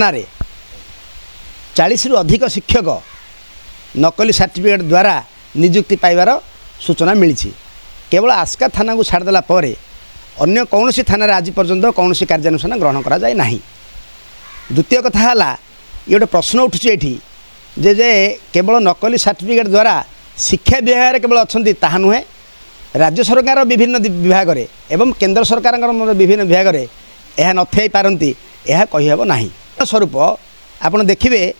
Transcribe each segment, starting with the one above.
थाना 40 रु अधिक शिक्षक नकली सर्टिफिकेट द्वारा नियुक्ति पाइबार सूचना मिली। केवल आस्का थाना को छाड़देला अन्य कौन थाना आज पर्यंत कौन कार्यानुष्ठान ग्रहण करा जाए नहीं। द्वितीय कथा है ये गोटे प्रश्न उठुचे जे जे केवल नकली सर्टिफिकेट द्वारा शिक्षा विभाग केवल अच्छा ताहा नुहे, राज्य सरकार विभिन्न विभाग में एवं केंद्र सरकार विभिन्न विभाग में यह नथाई पारती यह कहीहब ना। स्वरूप आपड़ देखिए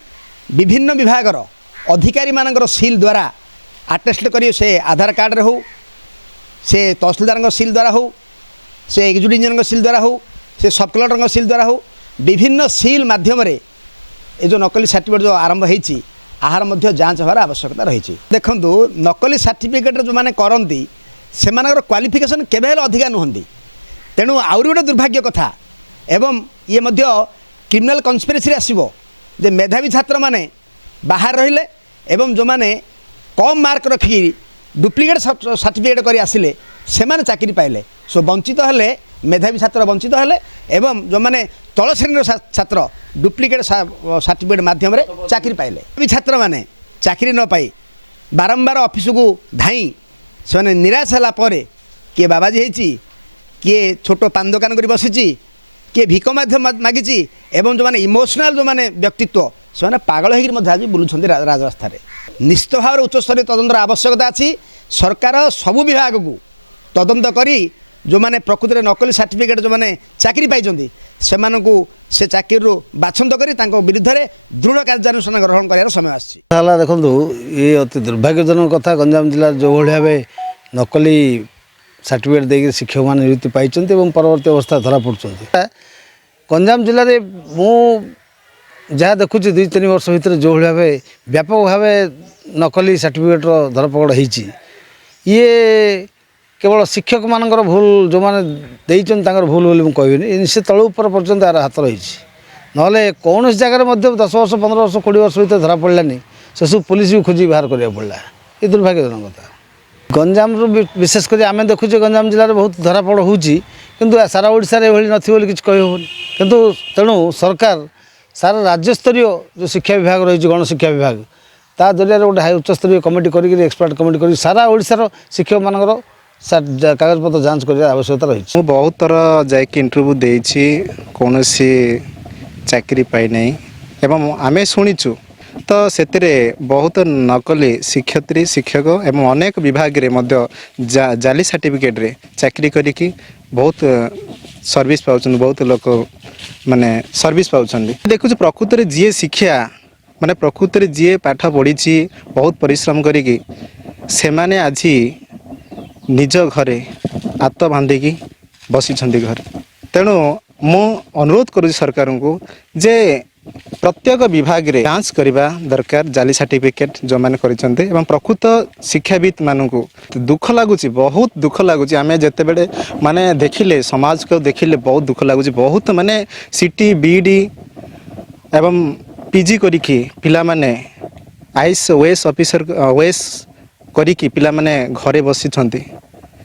विभिन्न विभागर अधिकारी मानकर सील द्वारा आटेस्ट करिए, से आधार कार्ड रे हो, से तहसीलदार सील द्वारा हो, से एग्जीक्यूटिव इंजीनियर सील द्वारा हो, से सब कलेक्टर सील द्वारा हो, विभिन्न सील माध्यम ये जो नकली सर्टिफिकेट जो आरंभ होती आहार मध्य जांच होवार आवश्यकता रही। देखु नकली सर्टिफिकेट जो मैंने करती से क्वालिफिकेशन केवे अधिका नुहति, तेणु आउरी गोटे दुर्भाग्य कथा एवं ये मध्य क्रिमिनाल कन्स्पिरेसी आसो जे मेधावी छात्र माने बाहर रहिले एवं जो माने कम मार्क रखी डुप्लिकेट सर्टिफिकेट कर आसिले से माने चाकरी पाइले। सो वंचित हेले मेधावी छात्र वंचित हेले एवं जो माने तल श्रेणी छात्र डुप्लिकेट सर्टिफिकेट माध्यम चाकरी पाइले। भी छात्र माने चाकरी न पाई बारंबार ऑफिस को धाई से निराश होला परे किए बाबाजी होती, किए छोट पान दुकान कर बसी, किए भिक मागिची एवं जो माने इमोशनल जो माने व्यक्तित्व से पागल होकर आज बुलूँ राजरास्ता। निश्चित भाव में उच्चस्तरीय तदंतर आवश्यकता अच्छी। सरकार सबू विभाग को तदंत करी जो माने प्रकृति में नकली सर्टिफिकेट जो माने चाकरी पाई से चाकरी बाछंद करी विरुद्ध में दृढ़ कार्यानुष्ठान ग्रहण कर समय आसी। देखो ये अति दुर्भाग्यजनक कथा। गंजाम जिले जो भाव नकली सर्टिफिकेट देकर शिक्षक मैंने नियुक्ति पाई परवर्त अवस्था धरा पड़ते। गंजाम जिले में मु जहाँ देखुँ 2-3 वर्ष भितर जो भाव व्यापक भाव नकली सर्टिफिकेट धरपकड़ होती, ये केवल शिक्षक मानकर भूल जो मैंने देते भूल बोली मुझे कहबी निश्चित तलू ऊपर पर्यंत यार हाथ रही ना कौन जगह 10 वर्ष 15 वर्ष 20 वर्ष भर धरा पड़ानी से सब पुलिस भी खोजी बाहर करा पड़ा। ये दुर्भाग्यजनक कथा। गंजाम विशेषकर आम देखुचे गंजाम जिले में बहुत धरापड़ होती सारा ओडिशा ये नथी किसी कहहबनी। किंतु तेणु सरकार सारा राज्यस्तरीय जो शिक्षा विभाग रही गणशिक्षा विभाग ता जरिए गोटे उच्चस्तरीय कमिटी कर एक्सपर्ट कमिटी कर सारा ओडिशार शिक्षक मानकर कागजपत्र जांच कर आवश्यकता रही। बहुत तरह जाकि इंटरव्यू देछि कौन चाकरी पाई नहीं एवं आमे शुणीचु तो से बहुत नकली शिक्षयित्री शिक्षक एवं अनेक विभाग रे मध्य जाली सर्टिफिकेट रे चाकरी करिकी बहुत सर्विस पाउछन, बहुत लोक माने सर्विस पाउछन। देखुछु प्रकृति जी शिक्षा माने प्रकृति जी पाठ पढ़ी बहुत परिश्रम करिकी से माने आज निज घरे हाथ बांधिकी बसी घर। तेणु मु अनुरोध करुँ सरकार को जे प्रत्येक विभाग रे जांच करवा दरकार जाली सर्टिफिकेट जो मैंने करछन्ते एवं प्रकृत शिक्षाविद मानू दुख लगुच, बहुत दुख लगुच। आम जिते बड़े माने देखिले समाज को देखिले बहुत दुख लगुच। बहुत माने सीटी बीडी एवं पीजी करिकी पिला माने आईएएस ओएस ऑफिसर ओएस करिकी पिला माने घरे बसिछन्ते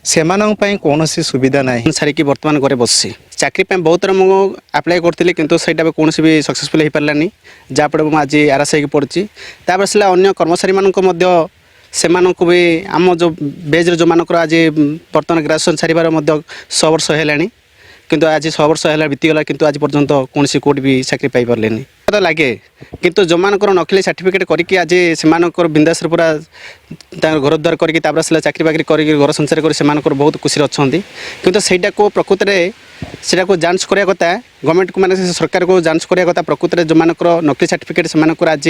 सेमानक पई कोनोसी सुविधा नाही। सारिकी वर्तमान घरे बससी चाकरी पे बहुत तरह मुझे आप्लाय करती किंतु सहीटा कौन भी सक्सेसफुल हो पारानी जहाँफल मुझे आज आरएस हो पड़ी। तापर से अन्य कर्मचारी मानक से भी आम जो बेज जो मानकर आज बर्तमान ग्रेजुएसन सारिबार 100 वर्ष है किंतु आज 100 वर्ष है बीतीगला किंतु आज पर्यंत कौन कोर्ट भी चाकरी पाई पारे तो लगे। किंतु जो मानकर नकली सर्टिफिकेट करके आज से बिंदास पूरा घर द्वार करके चाकरी बाकरी कर घर संसार कर बहुत खुशी अच्छा। किंतु सहीटा को प्रकृति में सेटा को जांच करिया कथा गवर्नमेंट को माने सरकार को जांच करिया कथा प्रकृति में जो मानकर नकली सर्टिफिकेट से मानकर आज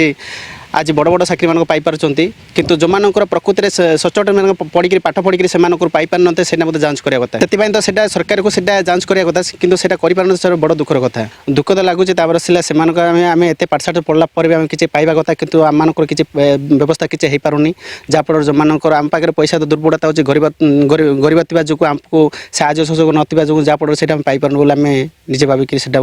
आज बड़ बड़ चाकरी मान पाई पारुचंती किंतु जो मानकर प्रकृति में सचोट मान पढ़ी पाठ पढ़ी से पाई पार नते सेना मते जांच करिया कथा। सेति तो सेटा सरकार को सेटा जांच करिया कथा किंतु सेटा करि पारन सर बड़ दुखर कथा। दुख तो लागुचे तापर सिला से मानकर आम एते पाठशाठ पढ़ला पर भी आम किछि पाइबा कथा किंतु आम मानकर किछि व्यवस्था किछि हेई पारुनी जाफल जो मानकर आम पाखे पैसा तो दुर्बलता होछि गरीब थिबा जो आमको साहाय्य सहयोग नथिबा जो जाफल सेटा पाई पारन बोले आम निजे भाविक सेटा